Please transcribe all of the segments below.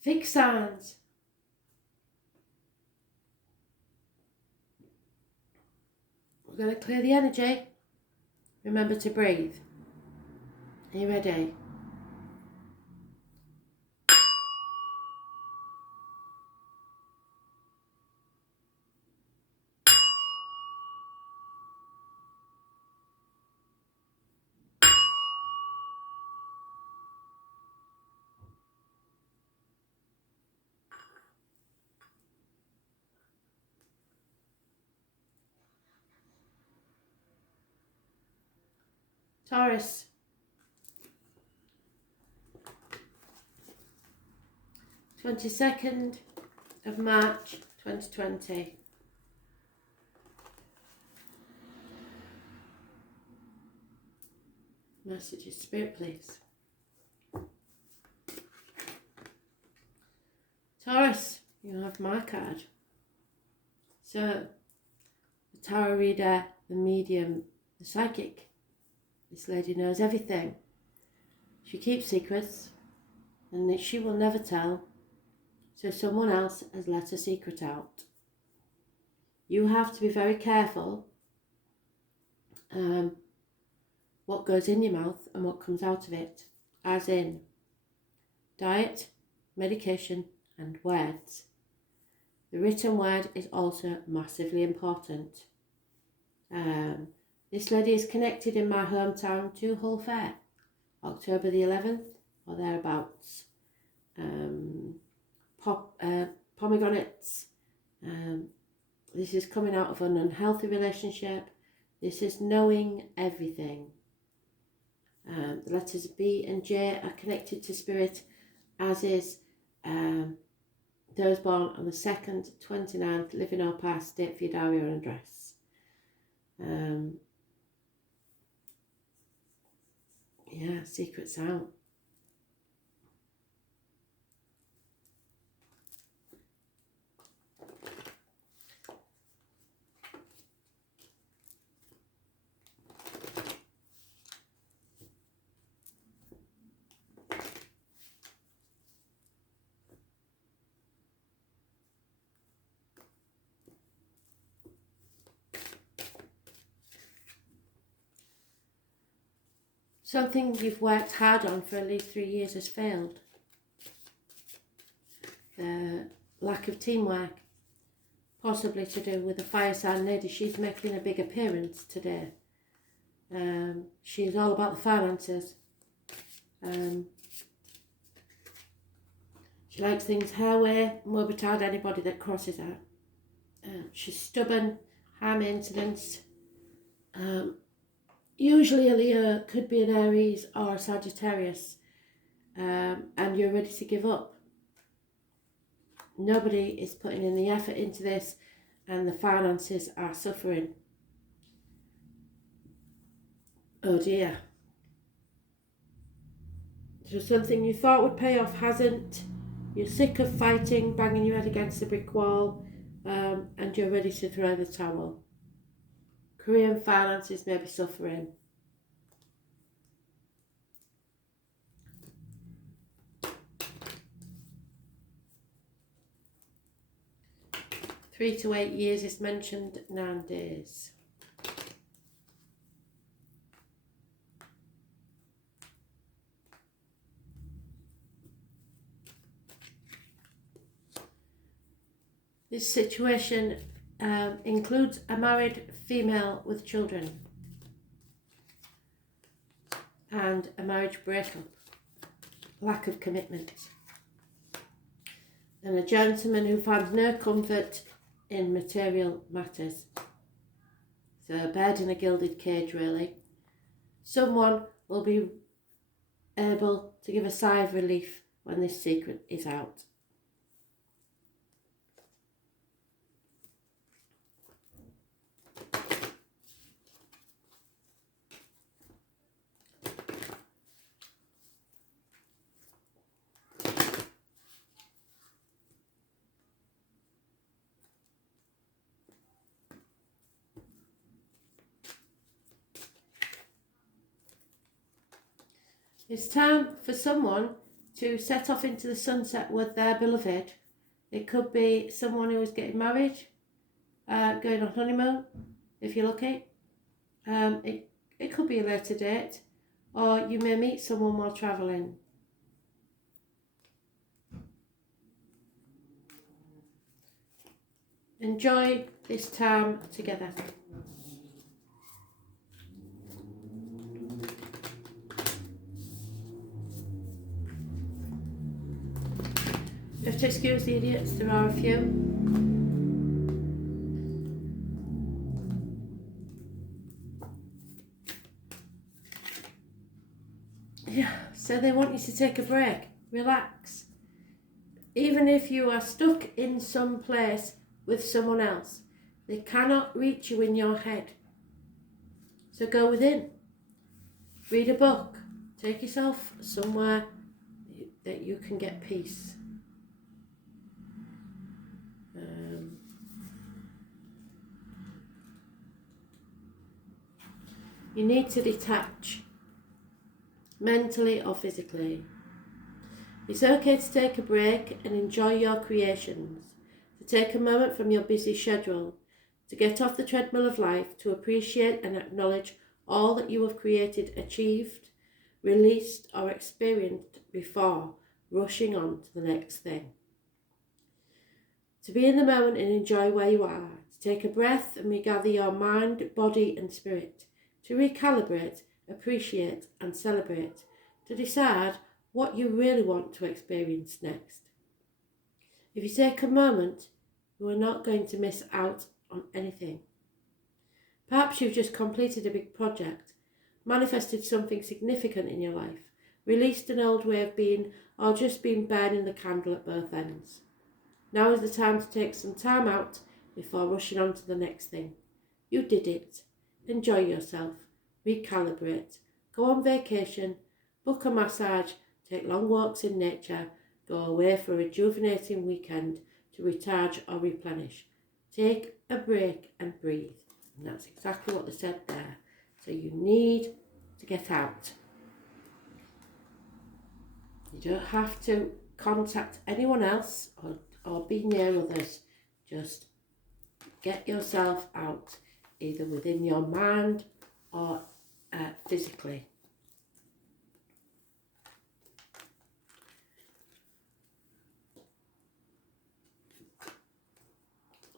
Fixed signs. We're going to clear the energy. Remember to breathe. Are you ready? Taurus. 22nd of March 2020. Messages, Spirit, please. Taurus, you have my card. So, the tarot reader, the medium, the psychic. This lady knows everything. She keeps secrets, and she will never tell. So someone else has let a secret out. You have to be very careful what goes in your mouth and what comes out of it, as in diet, medication and words. The written word is also massively important. This lady is connected in my hometown to Hull Fair, October the 11th or thereabouts. Pomegranates. This is coming out of an unhealthy relationship. This is knowing everything. The letters B and J are connected to spirit, as is those born on the 2nd, 29th, living or past, date for your diary or address. Yeah, secrets out. Something you've worked hard on for at least 3 years has failed. The lack of teamwork, possibly to do with the fire sign lady. She's making a big appearance today. She's all about the finances. She likes things her way and won't retard anybody that crosses her. She's stubborn, high maintenance. Usually a Leo, could be an Aries or a Sagittarius, and you're ready to give up. Nobody is putting in the effort into this, and the finances are suffering. Oh dear. So something you thought would pay off hasn't. You're sick of fighting, banging your head against the brick wall, and you're ready to throw the towel. Career and finances may be suffering. Three to 8 years is mentioned, 9 days. This situation includes a married female with children and a marriage breakup, lack of commitment, and a gentleman who finds no comfort in material matters. So a bird in a gilded cage, really. Someone will be able to give a sigh of relief when this secret is out. It's time for someone to set off into the sunset with their beloved. It could be someone who is getting married, going on honeymoon, if you're lucky. It could be a later date, or you may meet someone while travelling. Enjoy this time together. You have to excuse the idiots, there are a few. Yeah, so they want you to take a break, relax. Even if you are stuck in some place with someone else, they cannot reach you in your head. So go within, read a book, take yourself somewhere that you can get peace. You need to detach, mentally or physically. It's okay to take a break and enjoy your creations, to take a moment from your busy schedule, to get off the treadmill of life, to appreciate and acknowledge all that you have created, achieved, released or experienced before rushing on to the next thing. To be in the moment and enjoy where you are, to take a breath and regather your mind, body and spirit, to recalibrate, appreciate and celebrate, to decide what you really want to experience next. If you take a moment, you are not going to miss out on anything. Perhaps you've just completed a big project, manifested something significant in your life, released an old way of being, or just been burning the candle at both ends. Now is the time to take some time out before rushing on to the next thing. You did it. Enjoy yourself. Recalibrate. Go on vacation. Book a massage. Take long walks in nature. Go away for a rejuvenating weekend to recharge or replenish. Take a break and breathe. And that's exactly what they said there. So you need to get out. You don't have to contact anyone else or be near others. Just get yourself out, either within your mind or physically.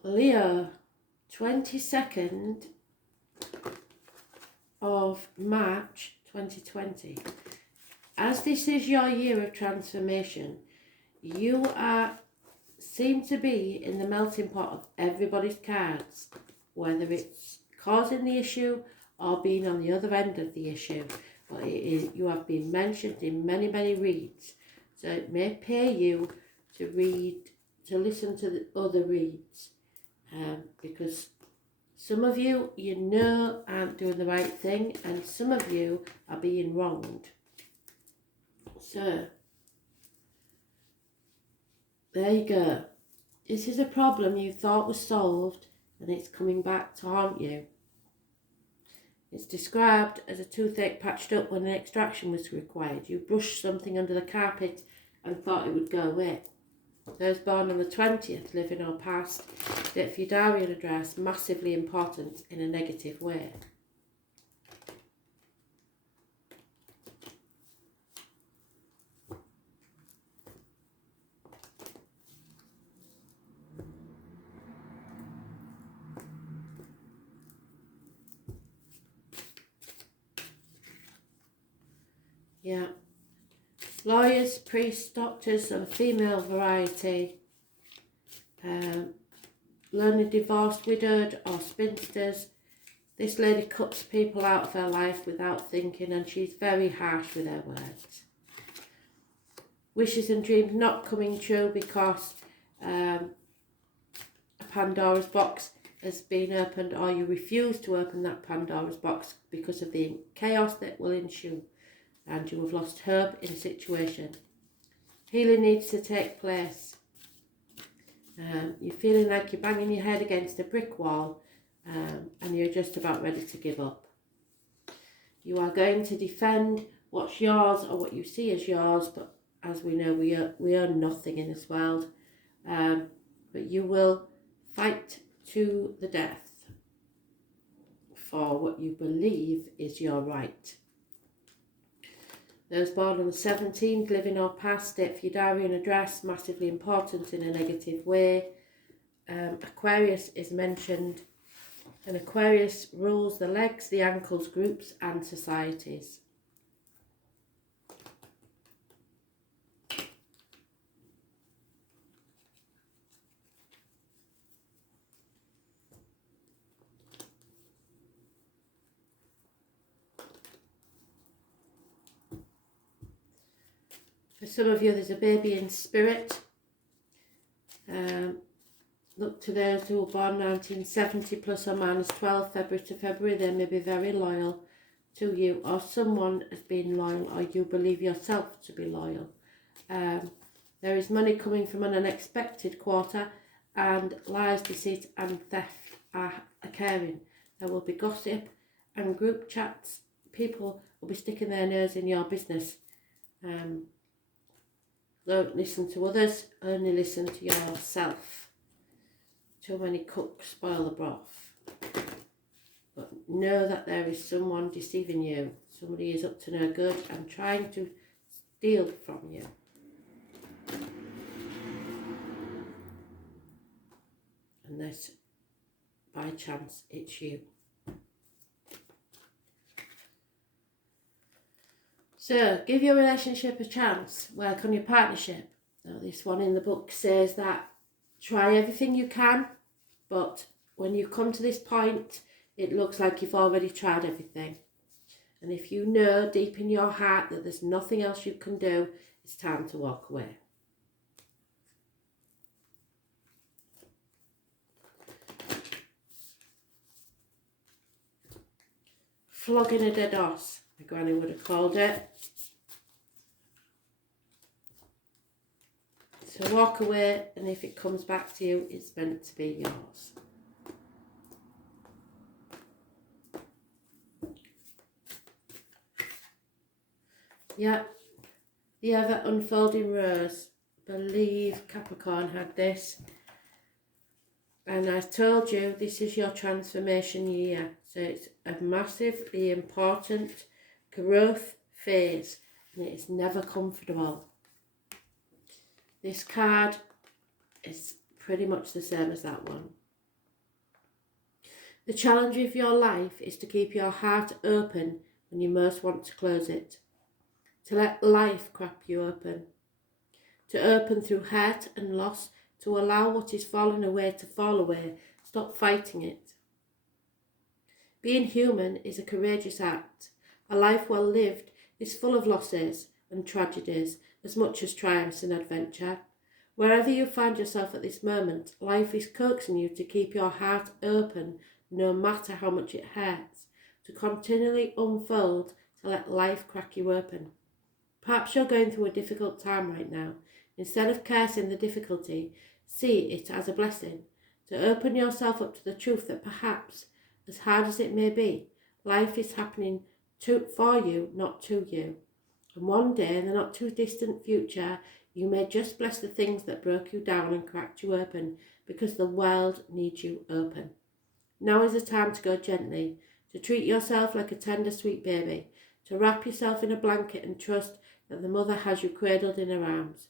Leo, 22nd of March 2020. As this is your year of transformation, you seem to be in the melting pot of everybody's cards, whether it's causing the issue or being on the other end of the issue. But you have been mentioned in many, many reads. So it may pay you to listen to the other reads. Because some of you aren't doing the right thing, and some of you are being wronged. So, there you go. This is a problem you thought was solved, and it's coming back to haunt you. It's described as a toothache patched up when an extraction was required. You brushed something under the carpet and thought it would go away. Those born on the 20th, living or past, date for your diary and address, massively important in a negative way. Yeah. Lawyers, priests, doctors of female variety, lonely, divorced, widowed or spinsters. This lady cuts people out of her life without thinking, and she's very harsh with her words. Wishes and dreams not coming true because a Pandora's box has been opened, or you refuse to open that Pandora's box because of the chaos that will ensue, and you have lost hope in a situation. Healing needs to take place. You're feeling like you're banging your head against a brick wall, and you're just about ready to give up. You are going to defend what's yours or what you see as yours, but as we know, we own nothing in this world, but you will fight to the death for what you believe is your right. Those born on the 17th, living or past, date for your diary and address, massively important in a negative way. Aquarius is mentioned, and Aquarius rules the legs, the ankles, groups and societies. For some of you, there's a baby in spirit. Look to those who were born 1970 plus or minus 12 February to February. They may be very loyal to you, or someone has been loyal, or you believe yourself to be loyal. There is money coming from an unexpected quarter, and lies, deceit and theft are occurring. There will be gossip and group chats. People will be sticking their nose in your business. Don't listen to others, only listen to yourself. Too many cooks spoil the broth. But know that there is someone deceiving you. Somebody is up to no good and trying to steal from you. Unless by chance it's you. So, give your relationship a chance. Work on your partnership. Now, this one in the book says that try everything you can, but when you come to this point, it looks like you've already tried everything. And if you know deep in your heart that there's nothing else you can do, it's time to walk away. Flogging a dead horse, my granny would have called it. So walk away, and if it comes back to you, it's meant to be yours. Yeah, the ever unfolding rose. Believe Capricorn had this. And I told you, this is your transformation year. So it's a massively important growth phase, and it is never comfortable. This card is pretty much the same as that one. The challenge of your life is to keep your heart open when you most want to close it. To let life crack you open. To open through hurt and loss. To allow what is falling away to fall away. Stop fighting it. Being human is a courageous act. A life well lived is full of losses and tragedies, as much as triumphs and adventure. Wherever you find yourself at this moment, life is coaxing you to keep your heart open, no matter how much it hurts, to continually unfold, to let life crack you open. Perhaps you're going through a difficult time right now. Instead of cursing the difficulty, see it as a blessing, to open yourself up to the truth that perhaps, as hard as it may be, life is happening for you, not to you. And one day, in the not too distant future, you may just bless the things that broke you down and cracked you open, because the world needs you open. Now is the time to go gently, to treat yourself like a tender, sweet baby, to wrap yourself in a blanket and trust that the mother has you cradled in her arms.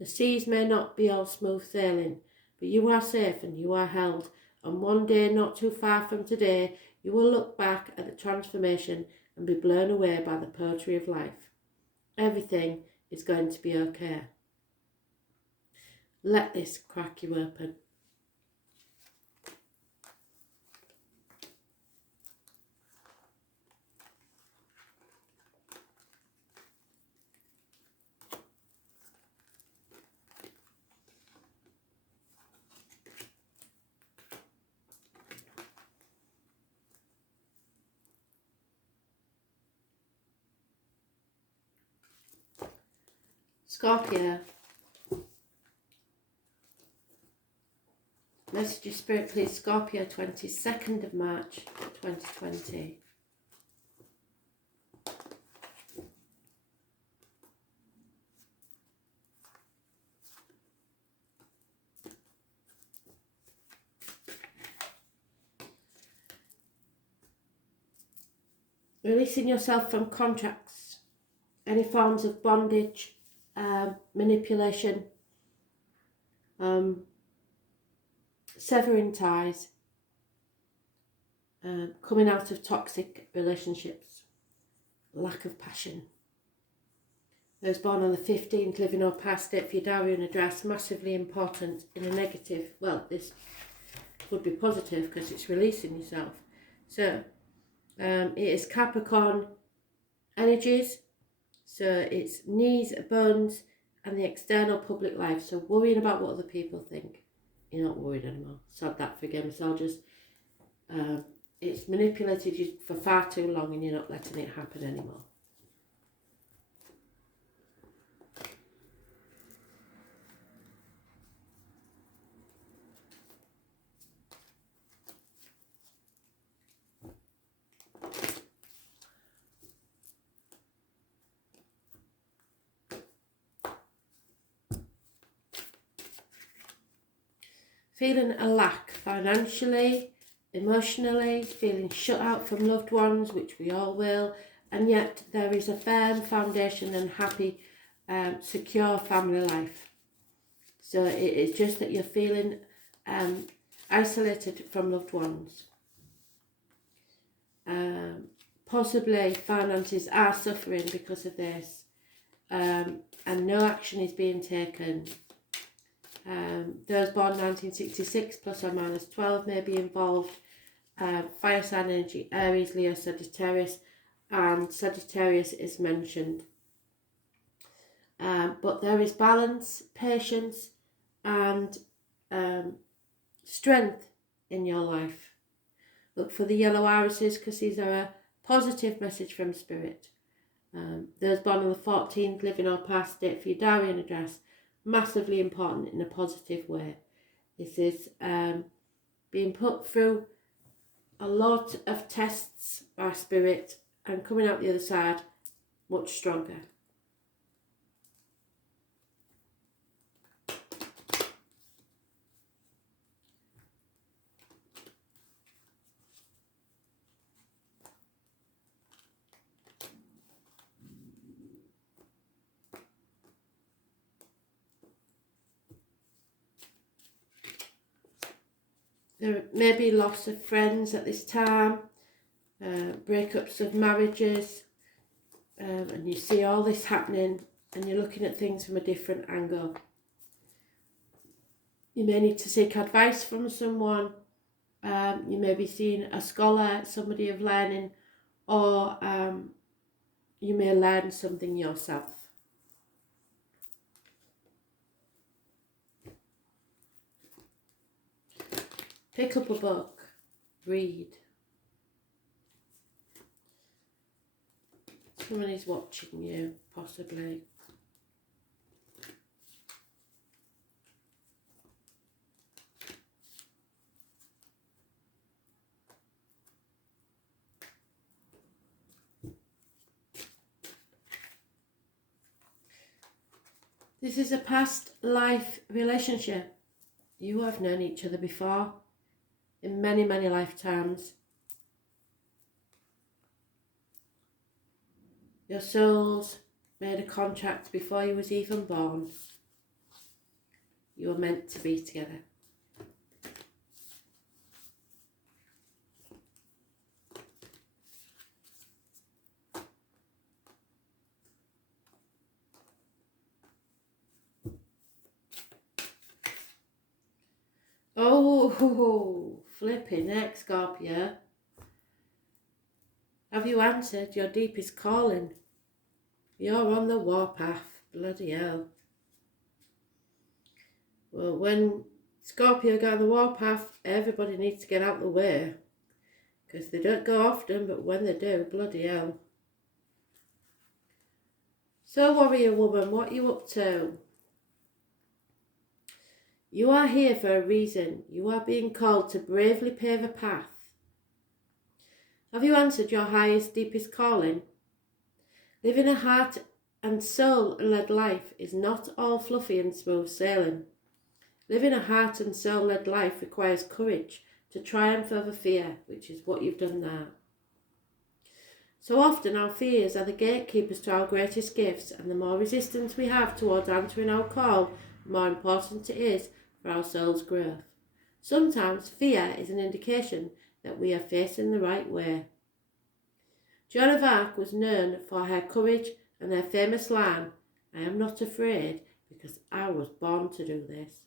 The seas may not be all smooth sailing, but you are safe and you are held, and one day not too far from today, you will look back at the transformation and be blown away by the poetry of life. Everything is going to be okay. Let this crack you open. Scorpio. Message of Spirit, please. Scorpio, 22nd of March, 2020. releasing yourself from contracts, any forms of bondage, manipulation, severing ties, coming out of toxic relationships, lack of passion. Those born on the 15th, living or past it for your diary and address, massively important in a negative. Well, this would be positive because it's releasing yourself. So it is Capricorn energies. So it's knees, bones, and the external public life. So worrying about what other people think. You're not worried anymore. Sod that, forgive me. So just, it's manipulated you for far too long and you're not letting it happen anymore. Feeling a lack financially, emotionally, feeling shut out from loved ones, which we all will, and yet there is a firm foundation and happy, secure family life. So it is just that you're feeling isolated from loved ones. Possibly finances are suffering because of this, and no action is being taken. Those born 1966 plus or minus 12 may be involved. Fire sign energy, Aries, Leo, Sagittarius, and Sagittarius is mentioned. But there is balance, patience, and strength in your life. Look for the yellow irises because these are a positive message from Spirit. Those born on the 14th, living or past it for your diary and address, massively important in a positive way. This is being put through a lot of tests by Spirit and coming out the other side much stronger. There may be loss of friends at this time, breakups of marriages, and you see all this happening and you're looking at things from a different angle. You may need to seek advice from someone. You may be seeing a scholar, somebody of learning, or you may learn something yourself. Pick up a book, read. Someone is watching you, possibly. This is a past life relationship. You have known each other before in many, many lifetimes. Your souls made a contract before you was even born. You were meant to be together. Oh, flipping heck, Scorpio. Have you answered your deepest calling? You're on the warpath, bloody hell. Well, when Scorpio got on the warpath, everybody needs to get out of the way. Because they don't go often, but when they do, bloody hell. So, warrior woman, what are you up to? You are here for a reason. You are being called to bravely pave a path. Have you answered your highest, deepest calling? Living a heart and soul-led life is not all fluffy and smooth sailing. Living a heart and soul-led life requires courage to triumph over fear, which is what you've done now. So often our fears are the gatekeepers to our greatest gifts, and the more resistance we have towards answering our call, the more important it is for our soul's growth. Sometimes fear is an indication that we are facing the right way. Joan of Arc was known for her courage and her famous line, "I am not afraid because I was born to do this."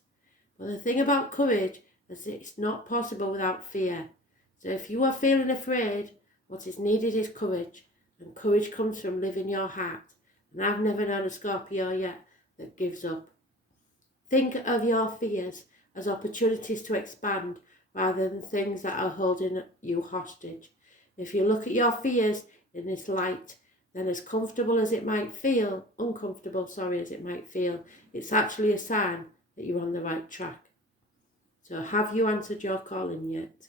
But the thing about courage is that it's not possible without fear. So if you are feeling afraid, what is needed is courage, and courage comes from living your heart. And I've never known a Scorpio yet that gives up. Think of your fears as opportunities to expand rather than things that are holding you hostage. If you look at your fears in this light, then as uncomfortable as it might feel, it's actually a sign that you're on the right track. So have you answered your calling yet?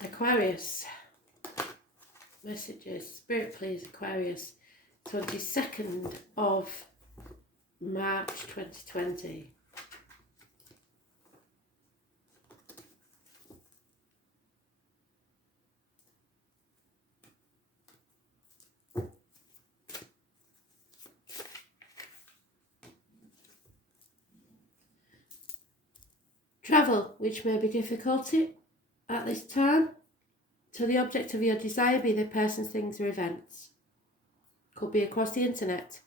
Aquarius. Messages. Spirit, please, Aquarius. 22nd of March 2020. Travel, which may be difficulty at this time. To the object of your desire, be they persons, things, or events. Could be across the internet.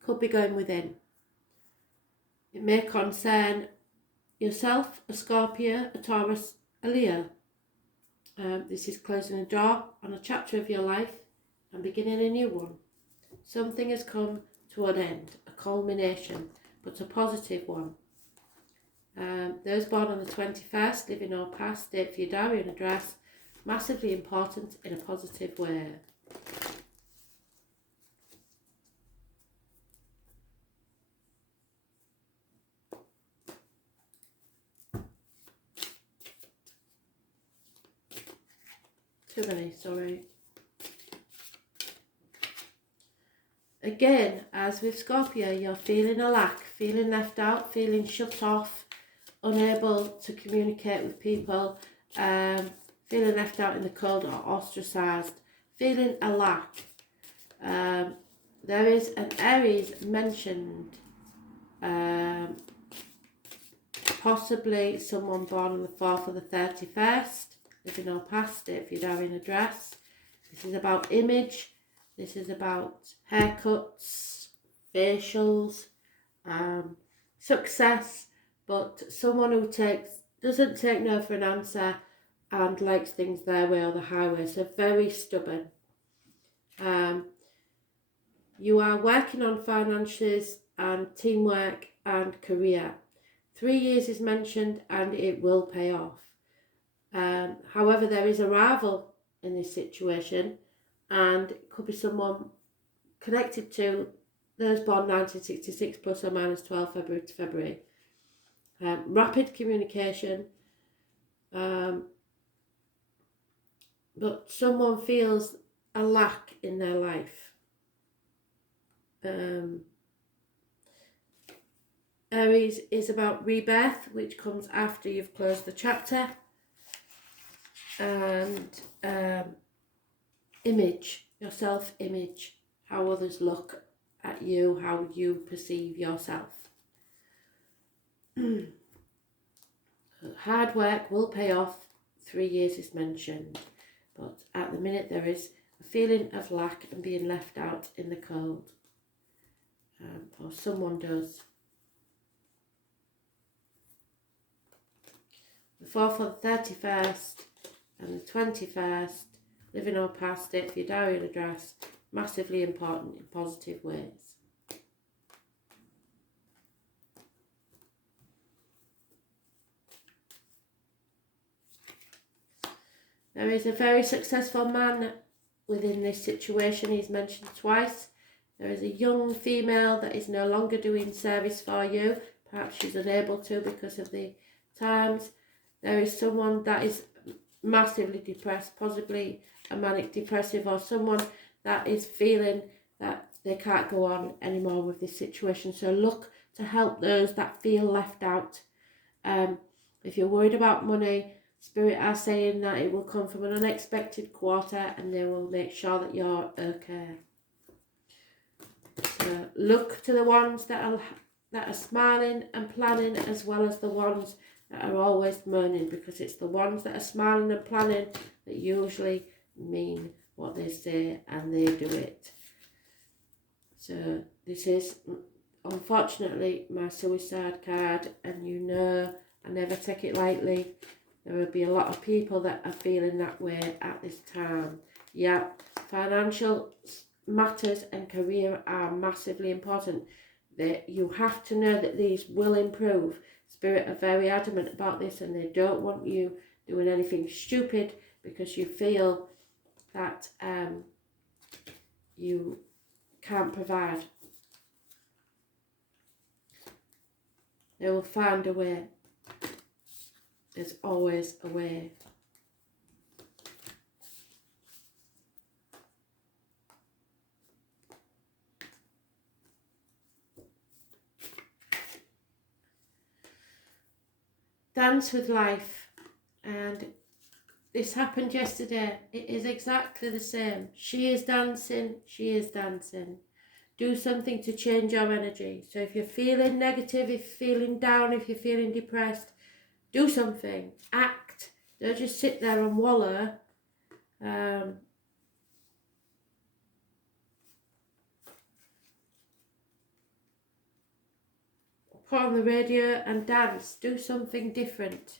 Could be going within. It may concern yourself, a Scorpio, a Taurus, a Leo. This is closing a door on a chapter of your life and beginning a new one. Something has come to an end, a culmination, but a positive one. Those born on the 21st, living or past, date for your diary and address, massively important in a positive way. Too many, sorry. Again, as with Scorpio, you're feeling a lack, feeling left out, feeling shut off, unable to communicate with people, feeling left out in the cold or ostracised, feeling a lack. There is an Aries mentioned, possibly someone born on the 4th or the 31st, living or past it, if you're down in address. This is about image, this is about haircuts, facials, success, but someone who doesn't take no for an answer and likes things their way or the highway, so very stubborn. You are working on finances and teamwork and career. 3 years is mentioned and it will pay off. However, there is a rival in this situation, and it could be someone connected to those born 1966 plus or minus 12 February to February. Rapid communication, but someone feels a lack in their life. Aries is about rebirth, which comes after you've closed the chapter, and image, your self-image, how others look at you, how you perceive yourself. Hard work will pay off, 3 years is mentioned, but at the minute there is a feeling of lack and being left out in the cold, or someone does. The 4th or the 31st and the 21st, living or past it for your diary and address, massively important in positive ways. There is a very successful man within this situation. He's mentioned twice. There is a young female that is no longer doing service for you. Perhaps she's unable to because of the times. There is someone that is massively depressed, possibly a manic depressive or someone that is feeling that they can't go on anymore with this situation. So look to help those that feel left out. If you're worried about money, Spirit are saying that it will come from an unexpected quarter and they will make sure that you're okay. So look to the ones that are smiling and planning, as well as the ones that are always moaning, because it's the ones that are smiling and planning that usually mean what they say and they do it. So this is unfortunately my suicide card, and you know I never take it lightly. There will be a lot of people that are feeling that way at this time. Yeah, financial matters and career are massively important. That you have to know that these will improve. Spirit are very adamant about this, and they don't want you doing anything stupid because you feel that you can't provide. They will find a way. There's always a way. Dance with life. And this happened yesterday. It is exactly the same. She is dancing. She is dancing. Do something to change your energy. So if you're feeling negative, if you're feeling down, if you're feeling depressed, do something. Act. Don't just sit there and wallow. Put on the radio and dance. Do something different.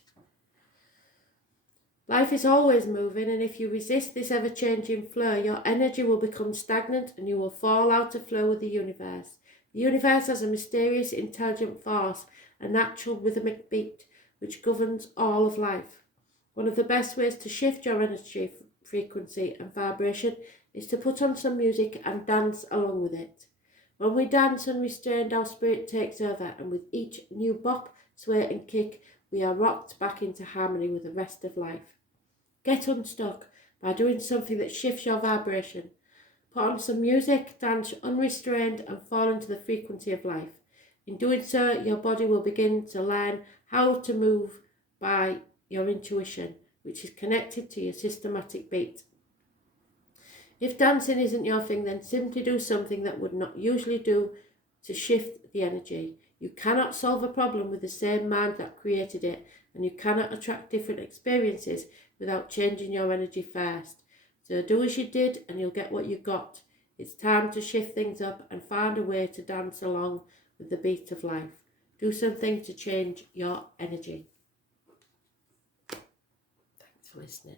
Life is always moving, and if you resist this ever-changing flow, your energy will become stagnant and you will fall out of flow with the universe. The universe has a mysterious, intelligent force, a natural rhythmic beat, which governs all of life. One of the best ways to shift your energy frequency and vibration is to put on some music and dance along with it. When we dance unrestrained, our spirit takes over, and with each new bop, sway and kick, we are rocked back into harmony with the rest of life. Get unstuck by doing something that shifts your vibration. Put on some music, dance unrestrained, and fall into the frequency of life. In doing so, your body will begin to learn how to move by your intuition, which is connected to your systematic beat. If dancing isn't your thing, then simply do something that would not usually do to shift the energy. You cannot solve a problem with the same mind that created it, and you cannot attract different experiences without changing your energy first. So do as you did and you'll get what you got. It's time to shift things up and find a way to dance along with the beat of life. Do something to change your energy. Thanks for listening.